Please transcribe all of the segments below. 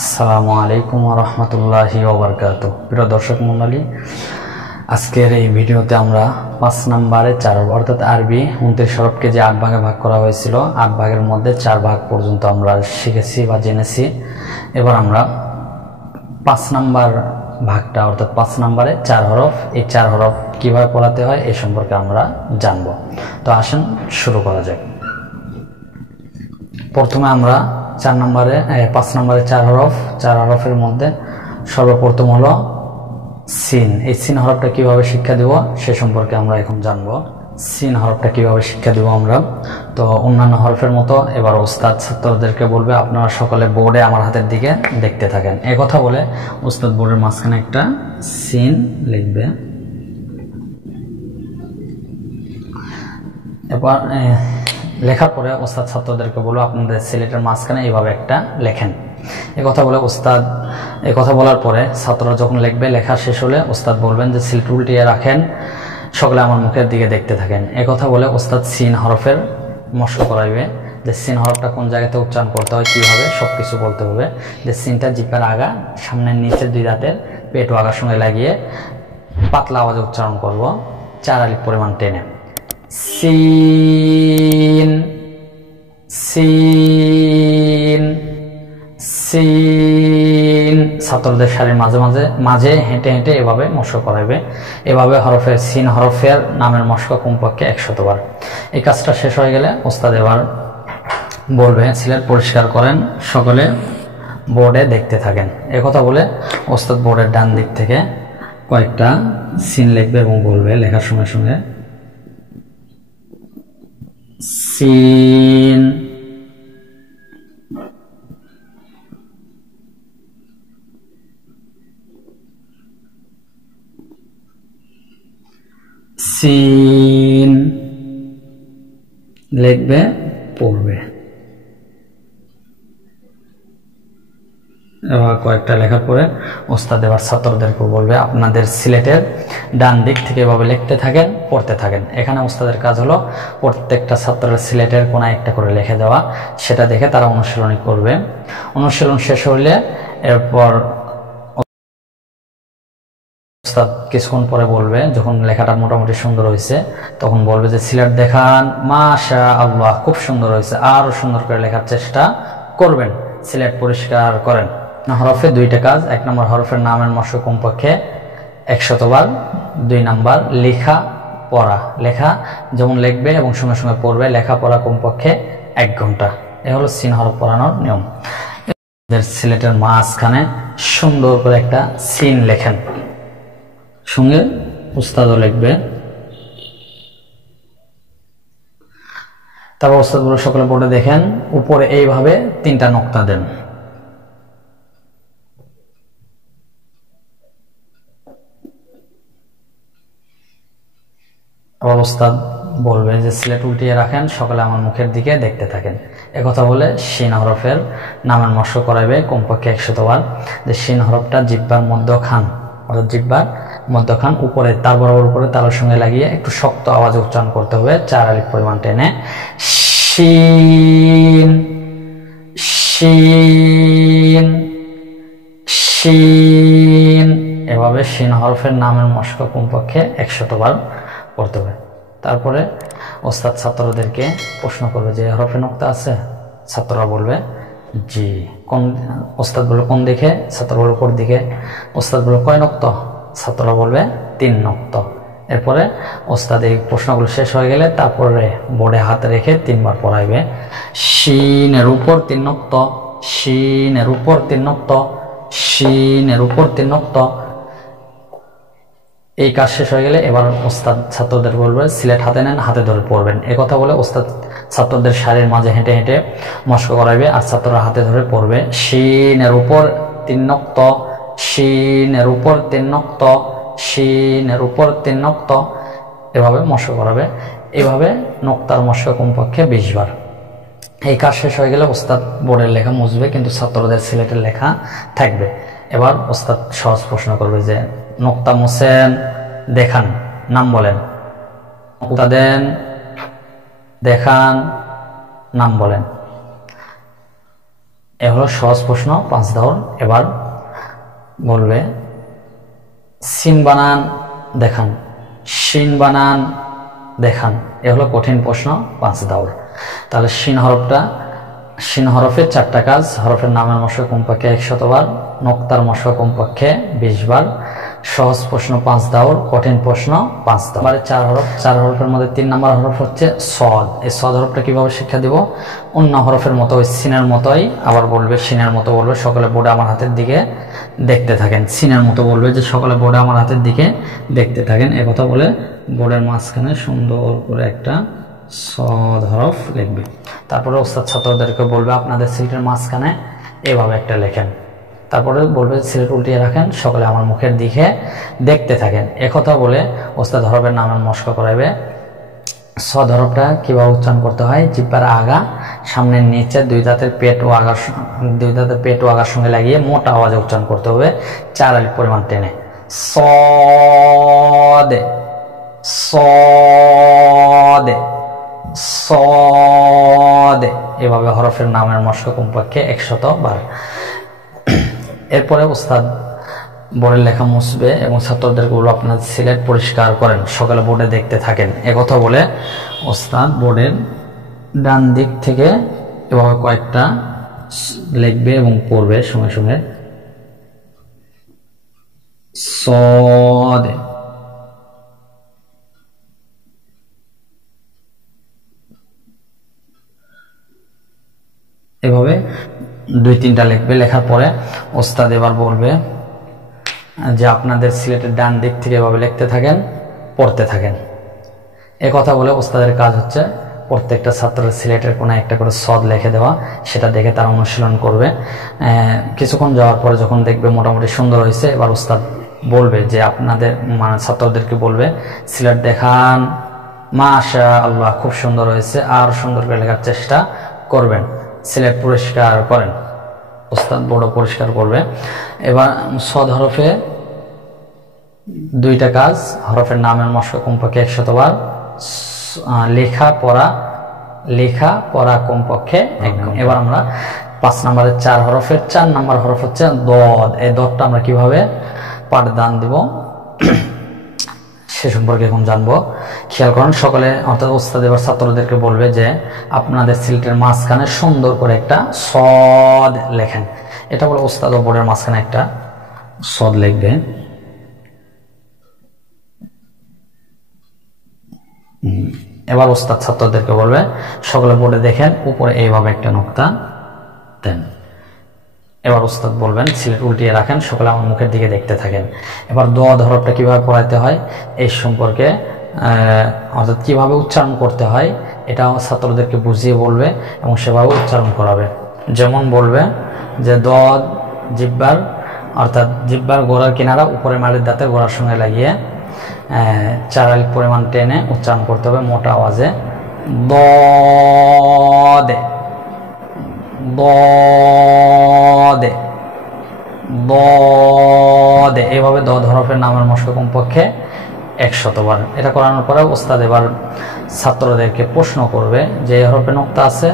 আসসালামু আলাইকুম ওয়া রাহমাতুল্লাহি ওয়া বারাকাতুহু। প্রিয় দর্শক মণ্ডলী, আজকের এই ভিডিওতে আমরা 5 নম্বরে 4 অর্থাৎ আরবি 29 হরফকে যে 8 ভাগে ভাগ করা হয়েছিল, 8 ভাগের মধ্যে 4 ভাগ পর্যন্ত আমরা শিখেছি বা জেনেছি। এবার আমরা 5 নম্বর ভাগটা অর্থাৎ 5 নম্বরে 4 হরফ, এই 4 হরফ কিভাবে পড়াতে হয় এই সম্পর্কে আমরা জানব। তো আসেন শুরু করা যাক। প্রথমে আমরা 5 নম্বরে 4 হরফ, 4 হরফের মধ্যে সর্বপ্রথম হলো সিন। এই সিন হরফটা কিভাবে শিক্ষা দেব সে সম্পর্কে আমরা এখন জানব। সিন হরফটা কিভাবে শিক্ষা দেব আমরা। তো অন্যান্য হরফের মতো এবার ওস্তাদ ছাত্রদেরকে বলবে আপনারা সকলে বোর্ডে আমার হাতের দিকে দেখতে থাকেন। এই কথা বলে ওস্তাদ বোর্ডের মাঝখানে একটা সিন লিখবে। এবার লেখার পরে ওস্তাদ ছাত্রদেরকে বলবো আপনাদের সিলেটের মাঝখানে এইভাবে একটা লেখেন। কথা বলার পরে ছাত্ররা যখন লিখবে, লেখা শেষ হলে ওস্তাদ বলবেন যে সিলেট উল্টিয়ে রাখেন, সকলে আমার মুখের দিকে দেখতে থাকেন। কথা বলে ওস্তাদ সিন হরফের মশক করাইবে, যে সিন হরফটা কোন জায়গাতে উচ্চারণ করতে হয়, কীভাবে সবকিছু বলতে হবে। যে সিনটা জিপার আগা, সামনের নিচের 2 দাঁতের পেট ও আগার সঙ্গে লাগিয়ে পাতলা আওয়াজে উচ্চারণ করব, 4 আলিফ পরিমাণ টেনে। সিন সিন সিন। ছাত্রদের সারির মাঝে হেঁটে হেঁটে এভাবে মশক করাইবে। এভাবে হরফের সিন হরফের নামের মশক কমপক্ষে 100 বার। এই কাজটা শেষ হয়ে গেলে ওস্তাদ এবার বলবে সিলেট পরিষ্কার করেন, সকলে বোর্ডে দেখতে থাকেন। কথা বলে ওস্তাদ বোর্ডের ডান দিক থেকে কয়েকটা সিন লিখবে এবং বলবে লেখার সঙ্গে সঙ্গে সিন সিন লিখবে, পড়বে। এবার কয়েকটা লেখার পরে ওস্তাদ এবার ছাত্রদেরকে বলবে আপনাদের সিলেটের ডান দিক থেকে এভাবে লিখতে থাকেন, পড়তে থাকেন। এখানে ওস্তাদের কাজ হলো প্রত্যেকটা ছাত্রের সিলেটের কোনায় একটা করে লিখে দেওয়া, সেটা দেখে তারা অনুশীলনী করবে। অনুশীলন শেষ হইলে এরপর ওস্তাদ কিছুক্ষণ পরে বলবে, যখন লেখাটা মোটামুটি সুন্দর হয়েছে তখন বলবে যে সিলেট দেখান, মাশাআল্লাহ, খুব সুন্দর হয়েছে, আরো সুন্দর করে লেখার চেষ্টা করবেন, সিলেট পরিষ্কার করেন। হরফে 2টা কাজ। 1 নম্বর হরফের নামের মশক কমপক্ষে 100 বার। 2 নম্বর লেখা পড়া, লেখা যেমন লিখবে এবং সঙ্গে সঙ্গে পড়বে, লেখা পড়া কমপক্ষে 1 ঘন্টা। এ হলো সিন হরফ পড়ানোর নিয়ম। সিলেটের মাঝখানে সুন্দর করে একটা সিন লেখেন, সঙ্গে উস্তাদও লিখবে। তারপর উস্তাদগুলো সকলে বোর্ডে দেখেন, উপরে এইভাবে 3টা নক্তা দেন। আবার উস্তাদ বলবে যে সিলেট উল্টিয়ে রাখেন, সকলে আমার মুখের দিকে দেখতে থাকেন। কথা বলে শিন হরফের নামের মশক করাইবে কমপক্ষে 100 বার। যে শিন হরফটা জিহ্বার মধ্যখান, অর্থাৎ জিহ্বার মধ্যখান উপরে, তার বরাবর উপরে তালের সঙ্গে লাগিয়ে একটু শক্ত আওয়াজে উচ্চারণ করতে হবে, 4 আলিফ পরিমাণ টেনে। শিন শিন শিন। এভাবে শিন হরফের নামের মশক কমপক্ষে 100 বার পড়তে হবে। তারপরে ওস্তাদ ছাত্রদেরকে প্রশ্ন করবে যে হরফে নক্তা আছে? ছাত্ররা বলবে জি। ওস্তাদ বলবে কোন দিকে? ছাত্র বলবে উপর দিকে। ওস্তাদ বলবে কয় নক্তা? ছাত্ররা বলবে 3 নক্তা। এরপরে ওস্তাদ এই প্রশ্নগুলো শেষ হয়ে গেলে তারপরে বোর্ডে হাত রেখে 3 বার পড়াইবে। শিনের উপর 3 নক্তা, শিনের উপর 3 নক্তা, শিনের উপর 3 নক্তা। এই কাজ শেষ হয়ে গেলে এবার ওস্তাদ ছাত্রদের বলবে সিলেট হাতে নেন, হাতে ধরে পড়বেন। কথা বলে ওস্তাদ ছাত্রদের সারির মাঝে হেঁটে হেঁটে মশক করাইবে আর ছাত্ররা হাতে ধরে পড়বে। শিনের উপর 3 নক্তা, শিনের উপর 3 নক্তা, শিনের উপর 3 নক্তা। এভাবে মশক করাবে। এভাবে নক্তার মশক কমপক্ষে 20 বার। এই কাজ শেষ হয়ে গেলে ওস্তাদ বোর্ডের লেখা মুছবে, কিন্তু ছাত্রদের সিলেটের লেখা থাকবে। এবার ওস্তাদ সহজ প্রশ্ন করবে যে নক্তা মুছেন, দেখান, নাম বলেন। নক্তা দেন, দেখান, নাম বলেন। এ হলো সহজ প্রশ্ন 5 দাওর। এবার বলবে সিন বানান দেখান, শিন বানান দেখান। এ হলো কঠিন প্রশ্ন 5 দাওর। তাহলে শিন হরফের 4টা কাজ: হরফের নামের মশক কমপক্ষে 100 বার, নোক্তার মশক কমপক্ষে 20 বার। সহজ প্রশ্ন 5 দাওর, কঠিন প্রশ্ন 5 দাওর। 4 হরফের মধ্যে 3 নম্বর হরফ হচ্ছে সদ। এই সদ হরফটা কিভাবে শিক্ষা দিব? অন্য হরফের মতো ওই সিনের মতোই আবার বলবে, সিনের মতো বলবে। সকলে বোর্ডে আমার হাতের দিকে দেখতে থাকেন। সিনের মতো বলবে যে সকলে বোর্ডে আমার হাতের দিকে দেখতে থাকেন। একথা বলে বোর্ডের মাঝখানে সুন্দর করে একটা সদ হরফ লিখবে। তারপরে ওস্তাদ ছাত্রদেরকে বলবে আপনাদের সিলেটের মাঝখানে এভাবে একটা লেখেন। তারপরে বলবে সিলেট উল্টিয়ে রাখেন, সকলে আমার মুখের দিকে দেখতে থাকেন। একথা বলে ওস্তাদ হরফের নামের মশক করাবে। সদ হরফটা কিভাবে উচ্চারণ করতে হয়? জিহ্বার আগা, সামনের নিচে দুই দাঁতের পেট ও আগার সঙ্গে লাগিয়ে মোটা আওয়াজে উচ্চারণ করতে হবে, 4 আলিফ পরিমাণ টেনে। সদে সদে সদে, এভাবে হরফের নামের মশক কমপক্ষে 100 বার। এরপরে ওস্তাদ বোর্ডের লেখা মুছবে এবং ছাত্রদেরকে বলবো আপনার সিলেট পরিষ্কার করেন, সকালে বোর্ডে দেখতে থাকেন। একথা বলে ওস্তাদ বোর্ডের ডান দিক থেকে এভাবে কয়েকটা লিখবে এবং পড়বে সঙ্গে সঙ্গে। সদে, এভাবে 2-3টা লিখবে। লেখার পরে ওস্তাদ এবার বলবে যে আপনাদের সিলেটের ডান দিক থেকে এভাবে লিখতে থাকেন, পড়তে থাকেন। এ কথা বলে ওস্তাদের কাজ হচ্ছে প্রত্যেকটা ছাত্রের সিলেটের কোনো একটা করে সদ লিখে দেওয়া, সেটা দেখে তারা অনুশীলন করবে। কিছুক্ষণ যাওয়ার পরে যখন দেখবে মোটামুটি সুন্দর হয়েছে, এবার ওস্তাদ বলবে যে আপনাদের ছাত্রদেরকে বলবে সিলেট দেখান, মাশাআল্লাহ খুব সুন্দর হয়েছে, আর সুন্দর করে লেখার চেষ্টা করবেন, সিলেট পরিষ্কার করেন। ওস্তাদ বড় পরিষ্কার করবে। এবার সদ হরফে 2টা কাজ: হরফের নামের মশক কমপক্ষে 100 বার, লেখা পড়া কমপক্ষে 1। এবার আমরা 5 নম্বরের 4 হরফের 4 নম্বর হরফ হচ্ছে দদ। এই দদটা আমরা কিভাবে পাঠদান দিব সে সম্পর্কে এখন জানবো। খেয়াল করেন সকলে, অর্থাৎ ওস্তাদ এবার ছাত্রদেরকে বলবে যে আপনাদের সিলেটের মাঝখানে সুন্দর করে একটা সদ লেখেন। এটা বলে ওস্তাদ ও বোর্ডের মাঝখানে একটা সদ লিখবে। এবার ওস্তাদ ছাত্রদেরকে বলবে সকলে বোর্ডে দেখেন, উপরে এইভাবে একটা নোক্তা দেন। এবার ওস্তাদ বলবেন সিলেট উল্টিয়ে রাখেন, সকলে আমার মুখের দিকে দেখতে থাকেন। এবার দোয়া হরফটা কিভাবে পড়াইতে হয় এই সম্পর্কে, অর্থাৎ কিভাবে উচ্চারণ করতে হয় এটাও ছাত্রদেরকে বুঝিয়ে বলবে এবং সেভাবে উচ্চারণ করাবে। যেমন বলবে যে দদ জিহ্বার, অর্থাৎ জিহ্বার গোড়ার কিনারা উপরে মাড়ির দাঁতের গোড়ার সঙ্গে লাগিয়ে 4 আলিফ পরিমাণ টেনে উচ্চারণ করতে হবে মোটা আওয়াজে। দদে দদে দদে, এভাবে দদ হরফের নামের মশক কমপক্ষে 100 বার। এটা করানোর পরে ওস্তাদ এবার ছাত্রদেরকে প্রশ্ন করবে যে এই হরফে নোক্তা আছে?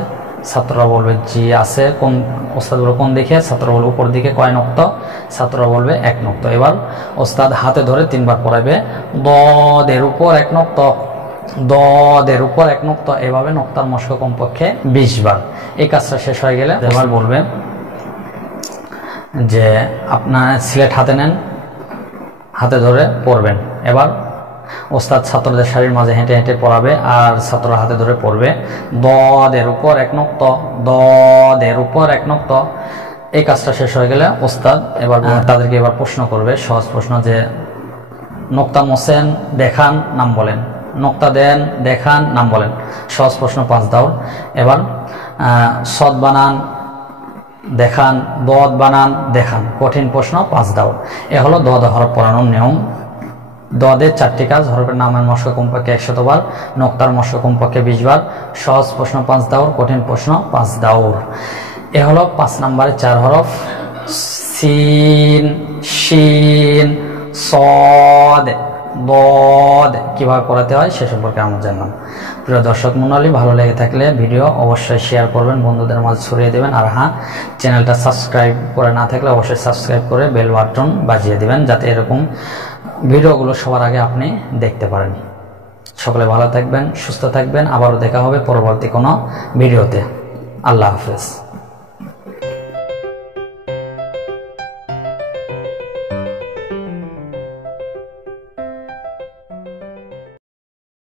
ছাত্ররা বলবে জি আছে। কোন? ওস্তাদ বলবে কোন দিকে? ছাত্ররা বলবে উপর দিকে। কয় নোক্তা? ছাত্ররা বলবে 1 নোক্তা। এবার ওস্তাদ হাতে ধরে 3 বার পড়াবে, দদের উপর 1 নোক্তা, দদের উপর 1 নোক্তা। এভাবে নোক্তার মশক কমপক্ষে 20 বার। এই কাজটা শেষ হয়ে গেলে এবার বলবে যে আপনার সিলেট হাতে নেন, হাতে ধরে পড়বেন। এবার ওস্তাদ ছাত্রদের সারির মাঝে হেঁটে হেঁটে পড়াবে আর ছাত্ররা হাতে ধরে পড়বে, দদের উপর 1 নোক্তা, দদের উপর 1 নোক্তা। এই কাজটা শেষ হয়ে গেলে ওস্তাদ এবার তাদেরকে এবার প্রশ্ন করবে, সহজ প্রশ্ন, যে নোক্তা মোছেন, দেখান, নাম বলেন। নোক্তা দেন, দেখান, নাম বলেন। সহজ প্রশ্ন 5 দাওর। এবার সদ বানান, দেখান, দদ বানান, দেখান। কঠিন প্রশ্ন 5 দাওর। এ হলো দদ হরফ পড়ানোর নিয়ম। দদের 4টি কাজ: হরফের নামের মশক কমপক্ষে 100 বার, নোক্তার মশক কমপক্ষে 20 বার। সহজ প্রশ্ন 5 দাওর, কঠিন প্রশ্ন 5 দাওর। এ হলো 5 নম্বরের 4 হরফ সিন, শিন, সদ, দদ কিভাবে পড়াতে হয় সে সম্পর্কে আমরা জানলাম। প্রিয় দর্শক মণ্ডলী, ভালো লেগে থাকলে ভিডিও অবশ্যই শেয়ার করবেন, বন্ধুদের মাঝে ছড়িয়ে দেবেন। আর হ্যাঁ, চ্যানেলটা সাবস্ক্রাইব করে না থাকলে অবশ্যই সাবস্ক্রাইব করে বেল বাটন বাজিয়ে দিবেন, যাতে এরকম ভিডিওগুলো সবার আগে আপনি দেখতে পারেন। সকলে ভালো থাকবেন, সুস্থ থাকবেন। আবারও দেখা হবে পরবর্তী কোনো ভিডিওতে। আল্লাহ হাফেজ।